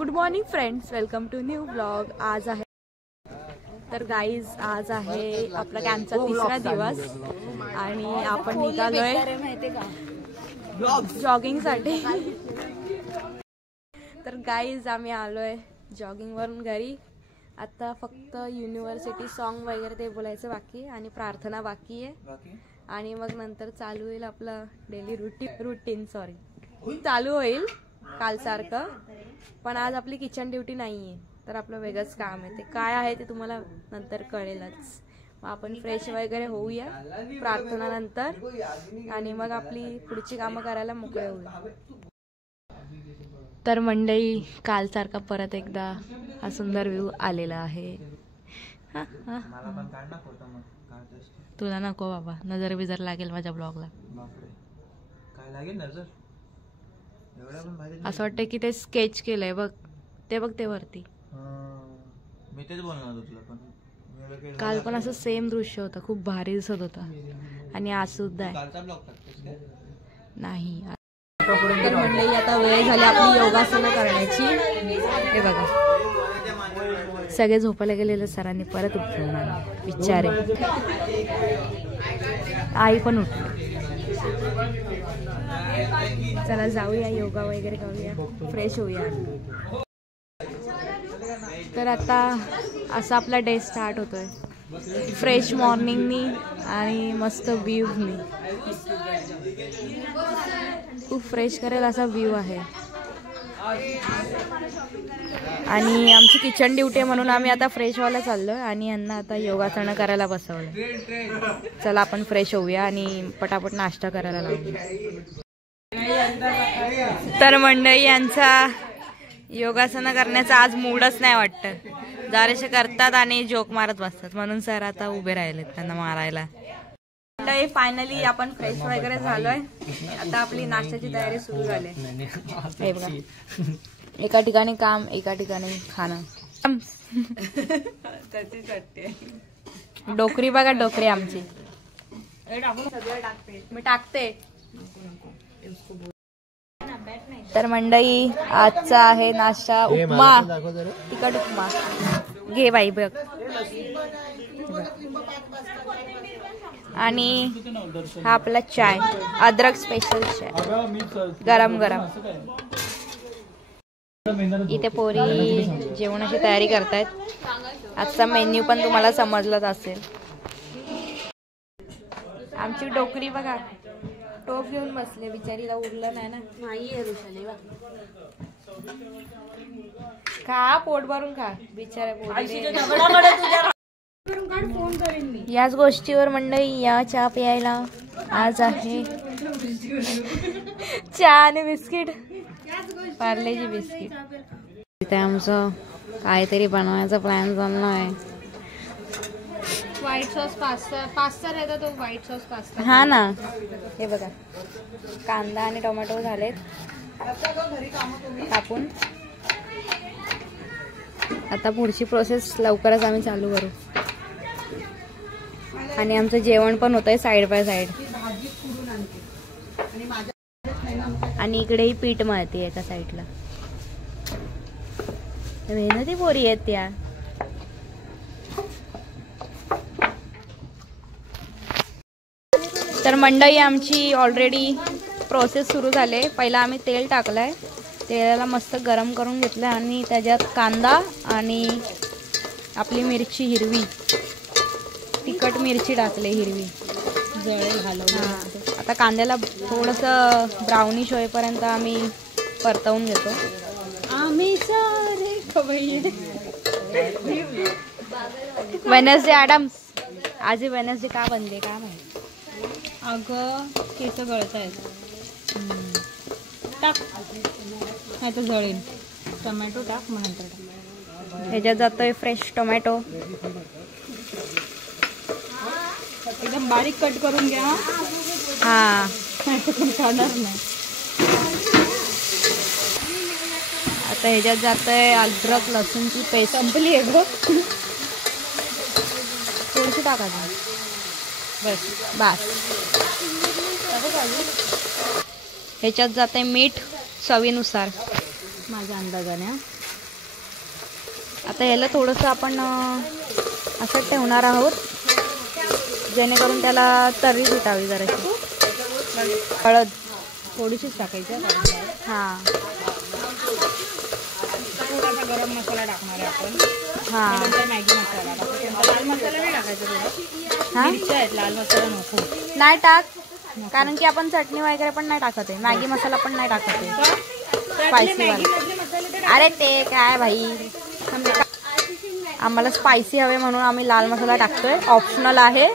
Good morning friends, welcome to new blog. आज आहे तर गाईज, आज आहे आपला कॅम्पचा तिसरा दिवस आणि आपण निघालोय जॉगिंगसाठी। तर गाईज आम्ही आलोय जॉगिंग वरून घरी। आता फक्त युनिव्हर्सिटी सॉन्ग वगैरे ते बोलायचं बाकी आणि प्रार्थना बाकी आहे आणि मग नंतर चालू होईल आपलं डेली रुटीन चालू होईल काल सारखं। पण आज आपली किचन ड्युटी नाहीये, तर आपलं वेगळंच काम आहे। ते काय आहे ते तुम्हाला नंतर कळेलच। मग आपण फ्रेश वगैरे होऊया प्रार्थनानंतर आणि मग आपली पुढची कामं करायला मोकळे होऊया। तर मंडळी, काल सारखा परत एकदा हा सुंदर व्ह्यू आलेला आहे। तुला नको बाबा, नजर बिजर लागेल माझ्या ब्लॉगला। काय लागेल नजर? असं वाटतं की ते स्केच केलंय बघ, ते बघ ते वरती। मी तेच बोलणार होतो तुला, पण काल पण असं सेम दृश्य होतं, खूप भारी दिसत होता आणि आज सुद्धा आहे। कालचा ब्लॉग टाकतेस काय? नाही। तर मंडळी, आता वेळ झाली आपली योगासनं करण्याची। हे बघा, सगळे झोपायला गेलेले सरांनी परत उठवून आणले बिचारे। आई पण उठली। चला जाऊया, योगा वगैरे करूया, फ्रेश होऊया। तर आता असा आपला डे स्टार्ट होतोय, फ्रेश मॉर्निंगनी आणि मस्त व्ह्यूनी। खूप फ्रेश करेल असा व्ह्यू आहे आणि आमची किचन ड्युटी आहे म्हणून आम्ही आता फ्रेश व्हायला चाललोय आणि यांना आता योगासनं करायला बसवलं। चला आपण फ्रेश होऊया आणि पटापट नाश्ता करायला लावूया। तर मंडळी, यांचा योगासनं करण्याचा आज मूडच नाही वाटतं। जराशे करतात आणि जोक मारत बसतात, म्हणून सर आता उभे राहिलेत त्यांना मारायला। मंडळी, फायनली आपण फ्रेश वगैरे झालोय। आता आपली नाश्त्याची तयारी सुरू झाली। हे बघा, एका ठिकाणी काम, एका ठिकाणी खाणं। डोकरी बघा, डोकरी आमची। मी टाकते। तर मंडळी, आजचा आहे नाश्ता उपमा, तिखट उपमा। घे बाई बघ। आणि हा आपला चाय, अद्रक स्पेशल चाय, गरम गरम। इथे पोरी जेवणाची तयारी करतायत। आजचा मेन्यू पण तुम्हाला समजलाच असेल। आमची डोकरी बघा, टोप घेऊन बसले, बिचारीला उरलं नाही ना। नाहीये ऋषाली, खा पोट भरून खा, बिचारा। याच गोष्टीवर मंडळी, या चहा प्यायला आज आहे चहा आणि बिस्किट, पार्लेजी बिस्किट। इथे आमचं काहीतरी बनवायचा प्लॅन चालला आहे। व्हाईट सॉस पास्ता रहता तो व्हाईट सॉस पास्ता। हा ना, हे बघा, कांदा आणि टोमॅटो झालेत कापून। आता पुढची प्रोसेस लवकरच आम्ही चालू करू आणि आमचं जेवण पण होतंय साइड बाय साइड। आणि इकडेही पीठ मळते एका साईडला। मेहनती पोरी आहेत त्या। तर मंडळी, आमची ऑलरेडी प्रोसेस सुरू झाले। पहिला आम्ही तेल टाकलंय, तेलाला मस्त गरम करून घेतलं आणि त्याच्यात कांदा आणि आपली मिरची हिरवी, तिखट मिरची टाकले हिरवी, जळेल घालवलं। आता कांद्याला थोडंसं ब्राउनिश होईपर्यंत आम्ही परतवून घेतो। आम्ही सारे वेनसडे ॲडम्स, आज वेनसडे का बनले का माहिती। अगं केस गळतायत, टाक नाही तर जळेल। टोमॅटो टाक, मग नंतर टाक। ह्याच्यात जातोय फ्रेश टोमॅटो, एकदम बारीक कट करून घ्या। हा, खाणार नाही। आता ह्याच्यात जातोय अद्रक लसूणची पेस्ट। संपली आहे गं, थोडीशी टाकायची बस बस। ह्याच्यात जाते मीठ चवीनुसार, माझ्या अंदाजाने। आता याला थोडंसं आपण असं ठेवणार आहोत जेणेकरून त्याला तर्री सुटावी जराशी. हळद थोडीशीच टाकायची आहे. हां थोडासा गरम मसाला टाकणार आहे आपण. हां नंतर मॅगी मसाला टाकायचा. लाल मसाला नाही टाकायचा थोडं. हां मिरच्या आहेत, लाल मसाला नको. नाही टाक, कारण की आपण चटणी वगैरे पण नाही टाकत आहे, मॅगी मसाला पण नाही टाकत आहे स्पायसी वाला. अरे ते काय भाई, आम्हाला स्पायसी हवे म्हणून आम्ही लाल मसाला टाकतोय, ऑप्शनल आहे.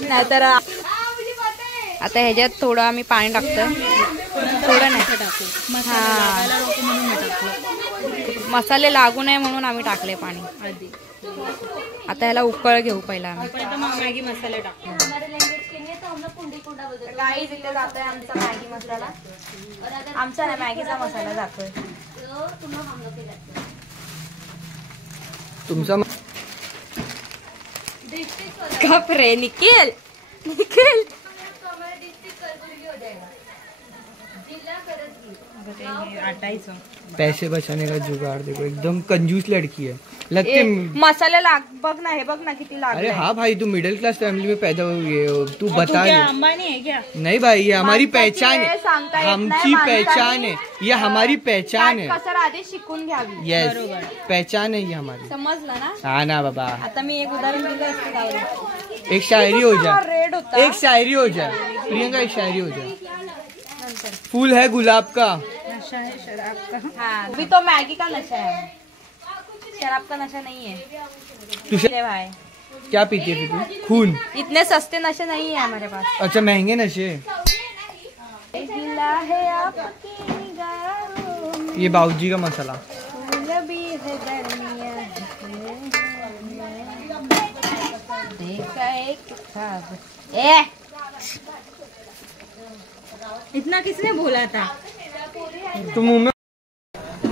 नाहीतर आता ह्याच्यात थोडं आम्ही पाणी टाकतोय, थोडं नाही. हां मसाले लागू नये म्हणून आम्ही टाकले पाणी. आता ह्याला उकळ घेऊ पहिला आम्ही. मॅगी मसाला टाकतो. गाईज इथे जातोय आमचा मॅगी मसाला, आमचा नाही मॅगीचा मसाला जातोय तुमचा. कप रे निखिल, निखिल पैसे बचाने का जुगाड़ देखो, एकदम कंजूस लड़की है लगते. मसाले लाग बघ ना, हे बघ ना किती लाग. अरे हाँ भाई, तू मिडिल क्लास फैमिली में पैदा हुई है, तू बता रही. अंबानी है क्या? नहीं भाई, ये हमारी पहचान है, सांगता येत नाही, हमची पहचान है, ये हमारी पहचान है. कसर आधी शिकून घ्यावी. यस, पहचान है ये हमारी. समजलं ना. हाँ ना बाबा, आता मी एक उदाहरण दिलं असतं गावरी. एक शायरी हो जाए, रेड होता. एक शायरी हो जाए प्रियंका, एक शायरी हो जाए. फूल है गुलाब का, नशा है शराब का. हाँ अभी तो मैगी का नशा है, शराब का नशा नहीं है. तुझे भाई क्या पीती है तू? खून. इतने सस्ते नशे नहीं है हमारे पास. अच्छा महंगे नशे. ये बाबूजी का मसाला. इतना किसने बोला था? तू मुंह में.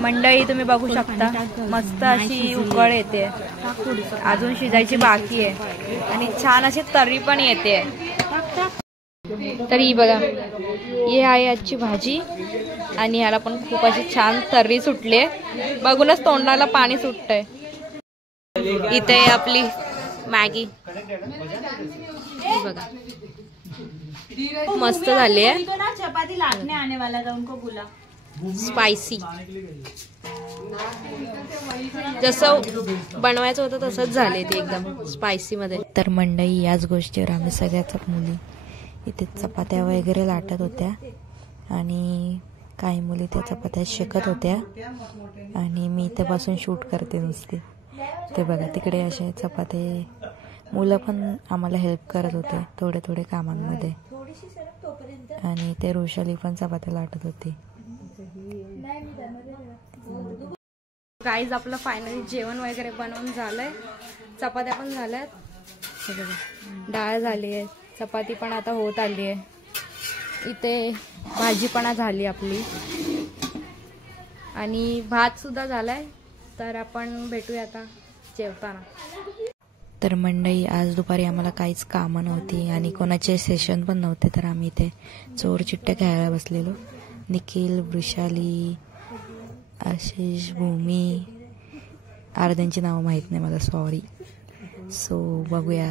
मंडळी तुम्ही बघू शकता, मस्त अशी उकळ येते, अजून शिजायची बाकी आहे आणि छान अशी तर्री पण येते. तर ही बघा, ही आहे आजची भाजी आणि ह्याला पण खूप अशी छान तर्री सुटली, बघूनच तोंडाला पाणी सुटतंय. इथे आपली मॅगी बघा मस्त झाली आहे, चपाती लाटने आने वाला था, उनको बोला स्पायसी. जसं बनवायचं होतं तसंच झाले ते एकदम स्पायसी मध्ये. तर मंडई याच गोष्टीवर आम्ही सगळ्याच मुली इथे चपात्या वगैरे लाटत होत्या आणि काही मुली त्या चपात्या शेकत होत्या आणि मी इथे बसून शूट करते नुसते. ते बघा तिकडे असे चपाते, मुलं पण आम्हाला हेल्प करत होते थोडे थोडे कामांमध्ये आणि ते ऋषाली पण चपात्या लाटत होती. गाईज आपलं फायनली जेवण वगैरे बनवून झालंय, चपात्या पण झाल्यात, डाळ झाली आहे, चपाती पण आता होत आली आहे, इथे भाजी पण झाली आपली आणि भात सुद्धा झालाय. तर आपण भेटूया आता जेवताना. तर मंडई आज दुपारी आम्हाला काहीच कामं नव्हती आणि कोणाचे सेशन पण नव्हते, तर आम्ही इथे चोर चिट्ट्या खेळायला बसलेलो. निखिल, वृषाली, आशिष, भूमी, अर्ध्यांची नावं माहीत नाही मला, सॉरी. सो बघूया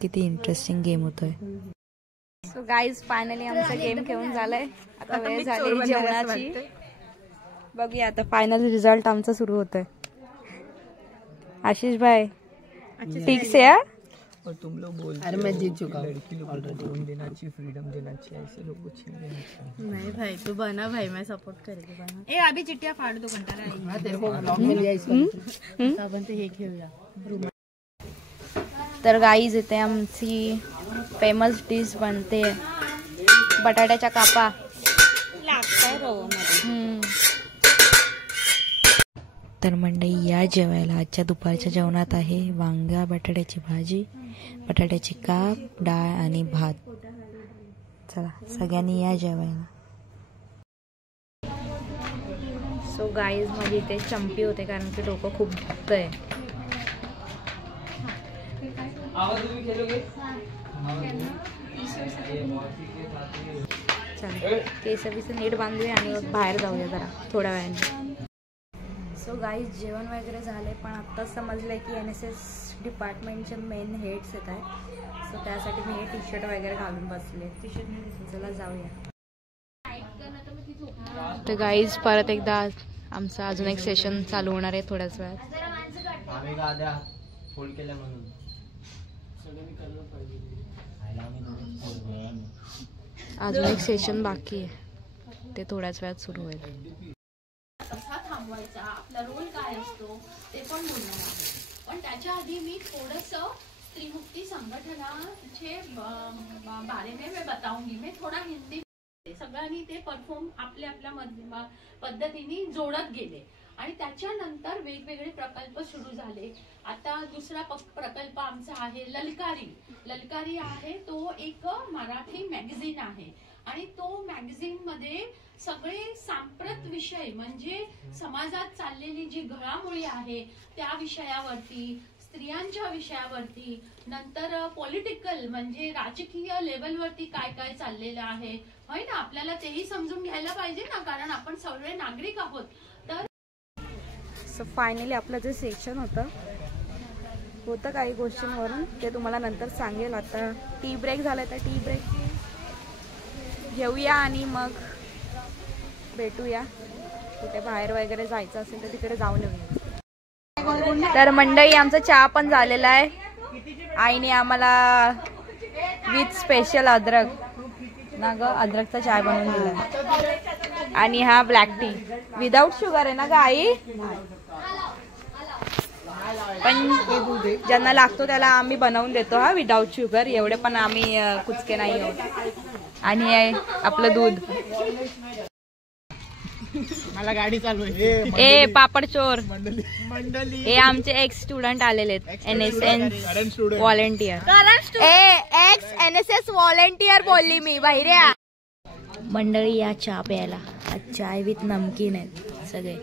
किती इंटरेस्टिंग गेम होतोय. सो गाईज फायनली आमचा गेम खेळून झालाय, आता वेळ झाली जेवणाची. बघूया आता फायनल रिझल्ट आमचा सुरू होतोय. आशीष भाई ठीक से है? और तुम लोग बोलते अरे मैं जीत चुका हूँ. लड़की लोगों को ड्रोन देना चाहिए, फ्रीडम देना चाहिए, ऐसे लोगों को छीन लेना चाहिए. नहीं भाई तू बना भाई, मैं सपोर्ट करेगी बना. ए अभी चिट्टिया फाड़ दो, घंटा हाँ तेरे को ब्लॉक में लिया इसको. अपन तो हे खेळूया. तर गाईज इथे आमची फेमस डिश बनते बटाट्याच्या कापा. लागतंय रवामध्ये. तर मंडई या जेवायला आजच्या दुपारच्या जेवणात आहे वांगा बटाट्याची भाजी, बटाट्याची काप, डाळ आणि भात. चला सगळ्यांनी या जेवायला. सो गाईज माझी इथे चंपी होते कारण की डोकं खूप दुखतंय. चला केस बिस नीट बांधूया आणि बाहेर जाऊया जरा थोड्या वेळाने. सो गाईज जेवण वगैरे झाले, पण आत्ताच समजलं की NSS डिपार्टमेंटचे मेन हेड्स येत आहेत. सो त्यासाठी मी हे टी शर्ट वगैरे घालून बसले. चला जाऊया. तर गाईज परत एकदा आमचं अजून एक सेशन चालू होणार आहे थोड्याच वेळात. अजून एक सेशन बाकी आहे, ते थोड्याच वेळात सुरू होईल. कसा थांबवायचा, आपला रोल काय असतो ते पण बोलणार आहे. पण त्याच्या आधी मी थोडंसं स्त्रीमुक्ती संघटनाचे बारे में मैं बताऊंगी. मैं थोडा हिंदी सगळ्यांनी ते परफॉर्म आपल्या आपल्या पद्धतीने जोडत गेले आणि त्याच्यानंतर वेगवेगळे प्रकल्प सुरू झाले. आता दुसरा प्रकल्प आमचा आहे ललकारी. ललकारी आहे तो एक मराठी मॅगझिन आहे आणि तो मॅगझिन मध्ये सगळे सांप्रत विषय म्हणजे समाजात चाललेली जी घडामोडी आहे त्या विषयावरती, स्त्रियांच्या विषयावरती, नंतर पॉलिटिकल म्हणजे राजकीय लेवलवरती काय काय चाललेलं आहे, होय ना. आपल्याला तेही समजून घ्यायला पाहिजे ना, कारण आपण सर्व नागरिक आहोत. तर सो फायनली आपलं जे सेशन होतं काही गोष्टींवरून ते तुम्हाला नंतर सांगेल. आता टी ब्रेक झाला, तर टी ब्रेक घेऊया आणि मग भेटूया. कुठे बाहेर वगैरे जायचं असेल तर तिकडे जाऊन येऊया. तर मंडळी आमचा चहा पण झालेला आहे. आईने आम्हाला विथ स्पेशल अद्रक ना ग, अद्रकचा चहा बनवून दिला. आणि हा ब्लॅक टी विदाउट शुगर आहे ना ग आई. पण ज्यांना लागतो त्याला आम्ही बनवून देतो हा विदाउट शुगर. एवढे पण आम्ही कुचके नाही आहोत. आणि आपलं दूध. मला गाडी चालू आहे. ए पापड चोर हे आमचे एक्स स्टुडंट आलेले आहेत. NSS volunteer. X NSS volunteer बोलली मी. बाहेर मंडळी या चहा प्यायला. चाय विथ नमकीन आहेत सगळे.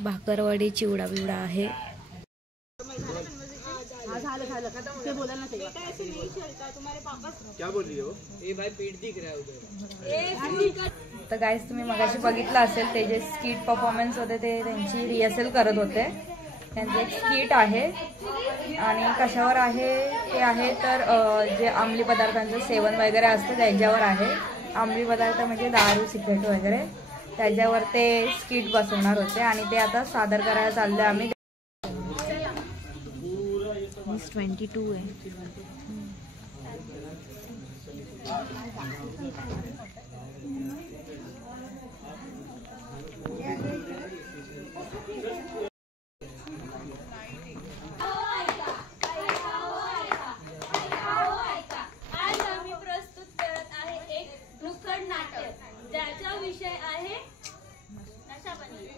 भाकरवडी चिवडा बिवडा आहे. तर गाईस तुम्ही मगाशी बघितलं असेल ते जे स्किट परफॉर्मन्स होते ते त्यांची रिहर्सल करत होते. त्यांचं एक स्किट आहे आणि कशावर आहे ते आहे तर जे अंमली पदार्थांचं सेवन वगैरे असतं त्याच्यावर आहे. अंमली पदार्थ म्हणजे दारू सिगरेट वगैरे त्याच्यावर ते स्किट बसवणार होते आणि ते आता सादर करायला चाललोय आम्ही. 22 आहे. ज्याचा विषय आहे नशाबंदी.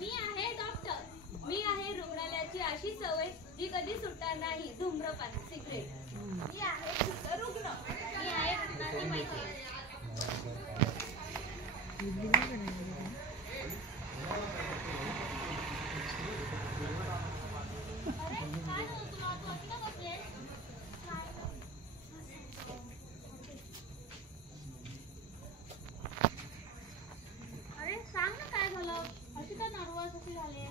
मी आहे डॉक्टर. मी आहे रुग्णालयाची अशी सवय जी कधी सुटणार नाही, धूम्रपान सिगरेट. मी आहे रुग्ण. मी आहे रुग्णाची मैत्रीण. अरे सांग ना काय झालं, अशी का नर्वस अशी झाले.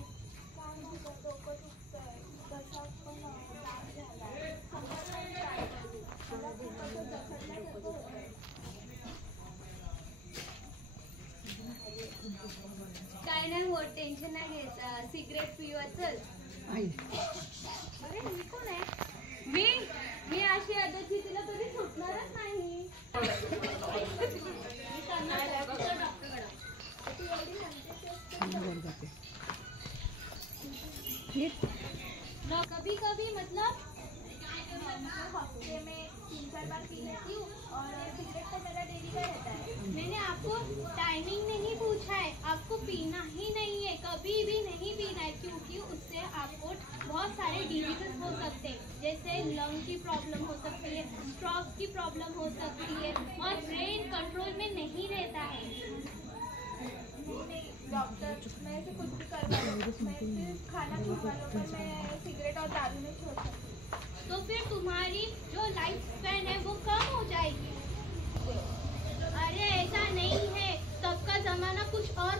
काय नाही होत, टेन्शन नाही घ्यायचं. सिगरेट पिऊया चल. अरे मी कोण आहे. मी अशी आदतची तिला कधी सुटणारच नाही. कभी कभी मतलब हफ्ते में 3-4 बार पी लेती हूँ और सिगरेट तो मेरा डेली का रहता है. मैंने आपको टाइमिंग नहीं पूछा है. आपको पीना ही नहीं है, कभी भी नहीं पीना है, क्योंकि उससे आपको बहुत सारे डिजीजेस हो सकते हैं. जैसे लंग की प्रॉब्लम हो सकती है, स्ट्रोक की प्रॉब्लम हो सकती है और ब्रेन कंट्रोल में नहीं रहता है. डॉक्टर मैं इसे कुछ भी करवा लूँ, मैं सिर्फ खाना खिलवा लूँ, पर मैं सिगरेट और दारू नहीं छोड़ सकती. तो फिर तुम्हारी जो लाइफ स्पैन है वो कम हो जाएगी. अरे ऐसा नहीं है, तब का जमाना कुछ और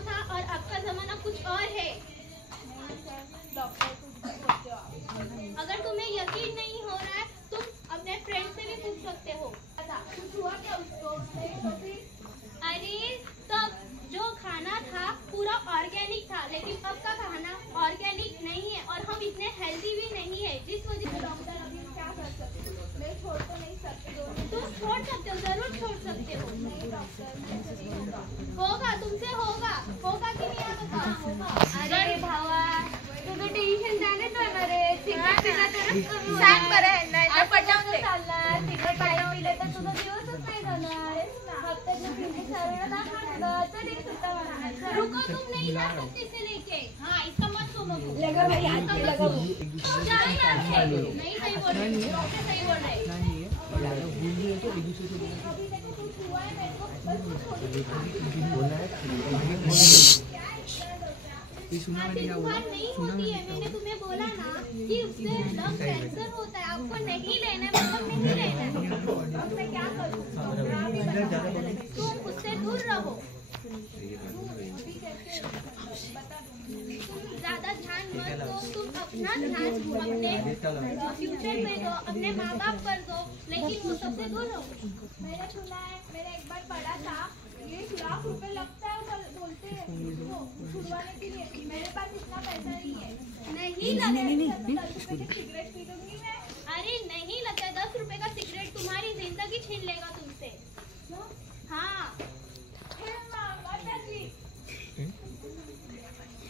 होगा तुमसे होगा कि नाही आता का? अरे भावा तुझं टेन्शन जाणे तो ना रे. सांग बरं नाही पटवते चालणार तिकडे पाणी पिले तर तुझा दिवसच नाही जाणार. हप्त्याच्या पिंडी सरळ दाखवलं तर एक सुट्टा मारणार. रुको तुम नहीं जा सकते से लेके. हाँ इसका मत सुनो तुम. लगा भाई हाथ पे लगा वो. नहीं सही बोल रहे. सही बोल रहे. नहीं होती है. मैंने तुम्हें बोला ना कि उससे लंग कैंसर होता है. आपको नहीं लेना है मतलब नहीं लेना है. अब मैं क्या करूँ? तुम उससे दूर रहो. ज्यादा ध्यान मत दो. तुम अपना ध्यान अपने फ्यूचर पे दो, अपने माँ बाप पर दो, लेकिन वो सबसे दूर रहो. मैंने सुना है, मैंने एक बार पढ़ा था 1 लाख रुपए लगता है बोलते हैं वो छुड़वाने के लिए. मेरे पास इतना पैसा नहीं है. नहीं लगा 10 रुपए की सिगरेट पी लूंगी मैं. अरे नहीं लगता 10 रुपए का सिगरेट तुम्हारी जिंदगी छीन लेगा तुमसे. हाँ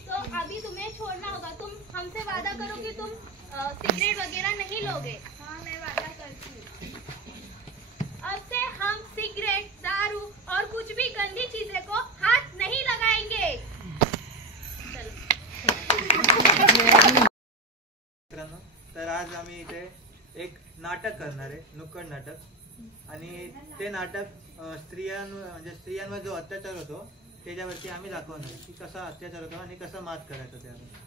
तो अभी तुम्हें छोड़ना होगा. तुम हमसे वादा करो कि तुम सिगरेट वगैरह नहीं लोगे. हाँ मैं वादा करती हूँ. अब से हम सिगरेट, दारू और कुछ भी गंदी चीजें को हाथ नहीं लगाएंगे. मित्रांनो, तर आज आम्ही इथे एक नाटक करणार आहे, नुक्कड नाटक. आणि ते नाटक स्त्रियांवर जो अत्याचार होतो त्याच्यावरती आम्ही दाखवणार की कसा अत्याचार होतो आणि कसं मात करायचं त्यावर.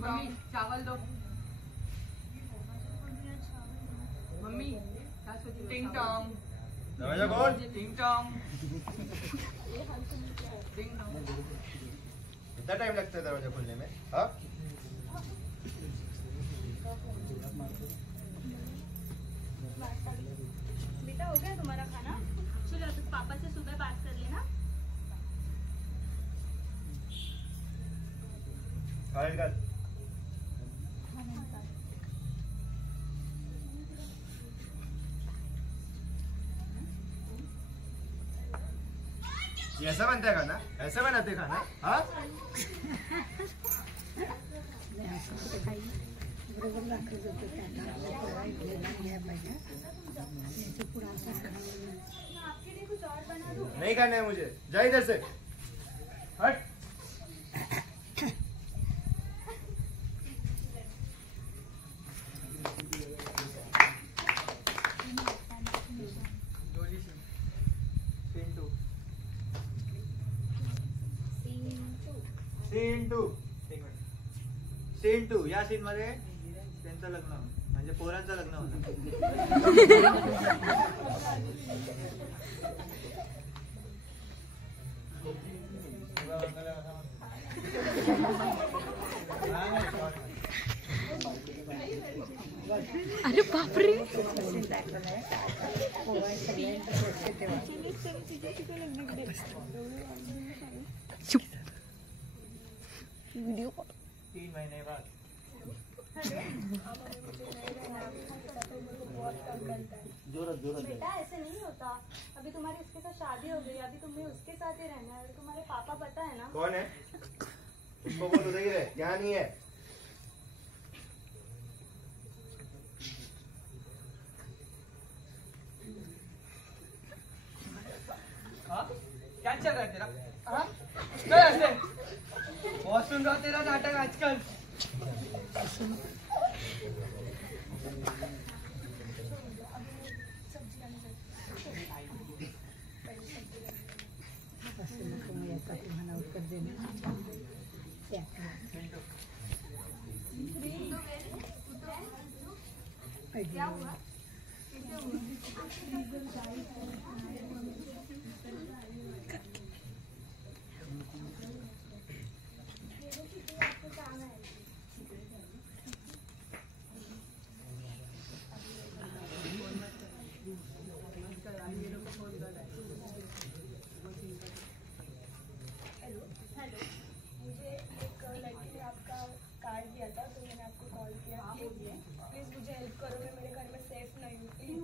मम्मी चावल दो. मम्मी टिंग टॉन्ग. दरवाजा खोल. टिंग टॉन्ग. कितना टाइम लगता है दरवाजा खोलने में? हाँ बेटा हो गया तुम्हारा खाना? चलो तो पापा से सुबह बात कर लेना. ये ऐसा बनता है खाना? ऐसा बनाते खाना? हाँ नहीं खाना है मुझे. जा इधर से. हट. सीन 2 या सीन मध्ये त्यांचं लग्न म्हणजे पोरांचं लग्न होतं. अरे बापरे. चुप. वीडियो 3 महीने बाद. बेटा ऐसे नहीं होता. अभी तुम्हारी उसके साथ शादी हो गई. अभी तुम्हें उसके साथ ही रहना है. तुम्हारे पापा पता है ना? कौन है? उसको बोल उधर ही रहे. क्या नहीं है. क्या चल रहा है तेरा? हाँ? क्या ऐसे? बहुत सुन रहा तेरा नाटक आजकल.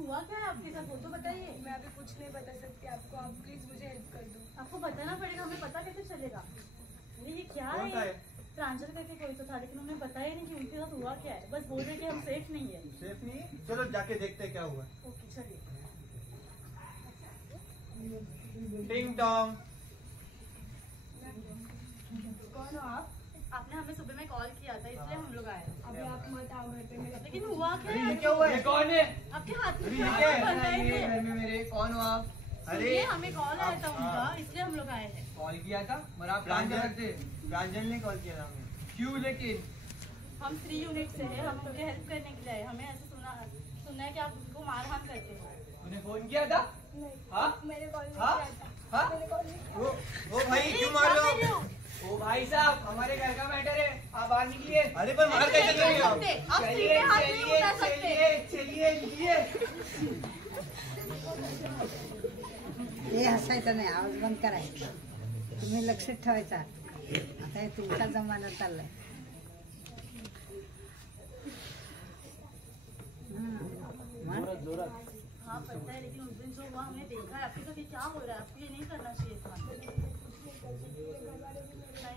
हुआ क्या है आपके साथ, वो तो बताइए। मैं अभी कुछ नहीं बता सकती आपको, आप प्लीज मुझे हेल्प कर दो। आपको बताना पड़ेगा, हमें पता कैसे चलेगा? ये क्या है? प्रांजल करके कोई तो था, लेकिन उन्हें बताया नहीं कि उनके साथ हुआ क्या है। बस बोल रहे कि हम सेफ नहीं है। सेफ नहीं है? चलो जाके देखते हैं क्या हुआ। ओके चलिए। टिंग टोंग। कौन हो आप? आपने हमें सुबह में कॉल किया था, इसलिए हम लोग आए। अभी आप मत आओ घर पे मेरे। लेकिन हुआ क्या ये है? क्या हुआ? ये कौन है? आपके हाथ में ये क्या क्या है? बंधा है ये? घर में मेरे कौन हो आप? अरे ये हमें कॉल आया था उनका, इसलिए हम लोग आए हैं। कॉल किया था और आप काम क्या करते? प्रांजल ने कॉल किया था हमें। क्यों लेकिन? हम 3 यूनिट से हैं, हम तुझे हेल्प करने के लिए आए। हमें ऐसा सुनना है कि आप उसको मारहान करते हो। तूने फोन किया था? हाँ? मैंने कॉल नहीं हाँ? किया था। हाँ? मैंने कॉल नहीं किया। ओ भाई क्यों मार रहे हो? ओ भाई साहब, हमारे घर का मैटर है, आप बाहर निकलिए। अरे पर मार कैसे नहीं रहे कर हो? सकते, आप चलिए सीधे हाथ नहीं चलिए उठा सकते। चलिए चलिए निकलिए। हे हसायचं नाही, आवाज बंद करायचा. तुम्ही लक्ष ठेवायचा. आता हे तुमचा जमाना चाललाय. हाँ पता है, लेकिन उस दिन जो हुआ हमने देखा है। आपके साथ ये क्या हो रहा है? आपको ये नहीं करना चाहिए था।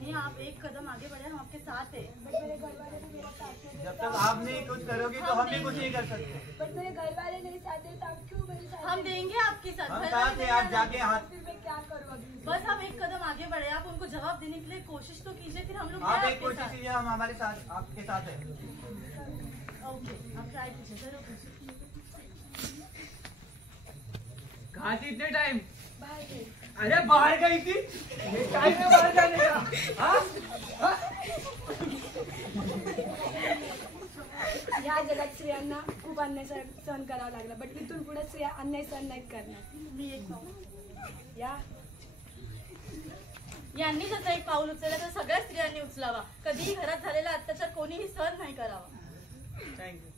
नहीं, आप एक कदम आगे बढ़े, हम आपके साथ हैं। जब तक आप नहीं कुछ करोगे तो हम भी कुछ नहीं कर सकते। पर मेरे घर वाले नहीं चाहते तो आप क्यों मेरे साथ? हम देंगे आपके साथ। हम घर साथ वाले हैं, आप जाके हाथ। फिर मैं क्या करूँ अभी? बस आप एक कदम आगे बढ़े, आप उनको जवाब देने के लिए कोशिश तो कीजिए, फिर हम लोग आप हैं एक आपके कोशिश साथ। कीजिए, हम हमारे साथ आपके साथ हैं। ओके, आप ट्राई कीजिए, जरूर कीजिए। कहाँ थी इतने टाइम? बाहर गई। अरे बाहर गई थी? ये टाइम में बाहर जाने का? हाँ? हाँ? या जगात स्त्रियांना खूप अन्याय सहन करावा लागला, बट इथून पुढे स्त्रिया अन्याय सहन नाही करणार. मी एक पाऊल. या यांनी जसं एक पाऊल उचललं तर सगळ्या स्त्रियांनी उचलावा. कधीही घरात झालेला अत्याचार कोणीही सहन नाही करावा. थँक्यू.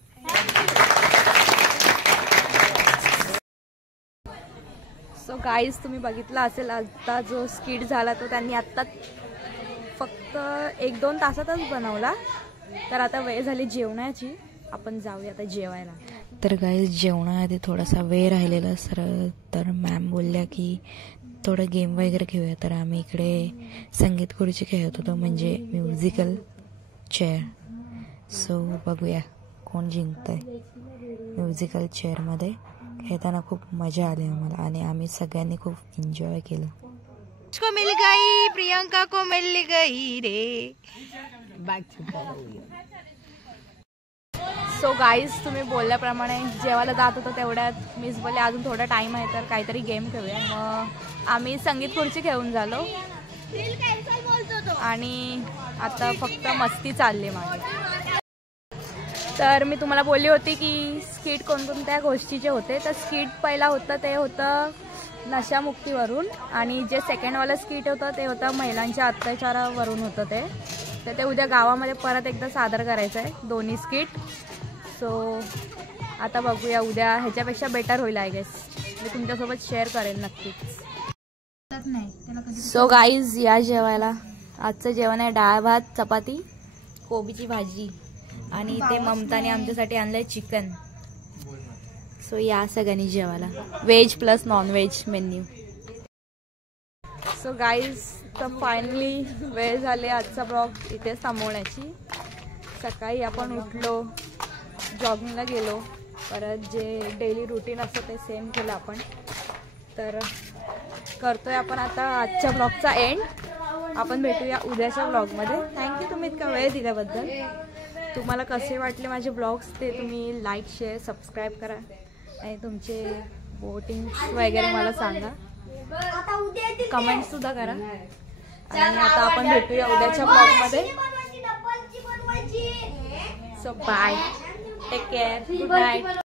सो गाईज, तुम्ही बघितला असेल आत्ता जो स्किट झाला तो त्यांनी आत्ता फक्त 1-2 तासातच बनवला. तर आता वेळ झाली जेवणाची, आपण जाऊया आता जेवायला. तर गाईज, जेवणाआधी थोडासा वेळ राहिलेला सर, तर मॅम बोलल्या की थोडं गेम वगैरे खेळूया. तर आम्ही इकडे संगीत खुर्ची खेळत होतो, म्हणजे म्युझिकल चेअर. सो बघूया कोण जिंकतंय. म्युझिकल चेअरमध्ये खेळताना खूप मजा आली आम्हाला आणि आम्ही सगळ्यांनी खूप एन्जॉय केलं. को मिल गई, प्रियंका को मिल गई रे. सो गाईज, तुम्ही बोलल्याप्रमाणे जेवायला जात होतो तेवढ्यात मीच बोलले अजून थोडा टाईम आहे तर काहीतरी गेम खेळूया. मग आम्ही संगीत खुर्ची खेळून झालो आणि आता फक्त मस्ती चालली माझी. तर मी तुम्हाला बोलली होती की स्किट कोणकोणत्या गोष्टीचे होते. तर स्किट पहिला होतं ते होतं नशामुक्तीवरून, आणि जे सेकंडवालं स्किट होतं ते होतं महिलांच्या अत्याचारावरून होतं ते. तर ते उद्या गावामध्ये परत एकदा सादर करायचं आहे दोन्ही स्किट. सो आता बघूया, उद्या ह्याच्यापेक्षा बेटर होईल आय गेस. मी तुमच्यासोबत शेअर करेन नक्कीच. सो गाईज, या जेवायला. आजचं जेवण आहे डाळ भात, चपाती, कोबीची भाजी आणि ते ममताने आमच्यासाठी आणलंय चिकन. सो या सगळ्यांनी जेवायला, veg plus non veg menu. So guys, तर फायनली वेळ झाली आजचा ब्लॉग इथेच थांबवण्याची. सकाळी आपण उठलो, जॉगिंगला गेलो, परत जे डेली रुटीन असतं ते सेम केलं आपण. तर करतोय आपण आता आजच्या ब्लॉगचा एंड. आपण भेटूया उद्याच्या ब्लॉगमध्ये. थँक्यू तुम्ही इतका वेळ दिल्याबद्दल. तुम्हाला कसे वाटले माझे ब्लॉग्स ते तुम्ही लाईक, शेअर, सबस्क्राईब करा आणि तुमचे वोटिंग्स वगैरे मला सांगा, कमेंटसुद्धा करा. आणि आता आपण भेटूया उद्याच्या ब्लॉगमध्ये. So bye. Take care, good night.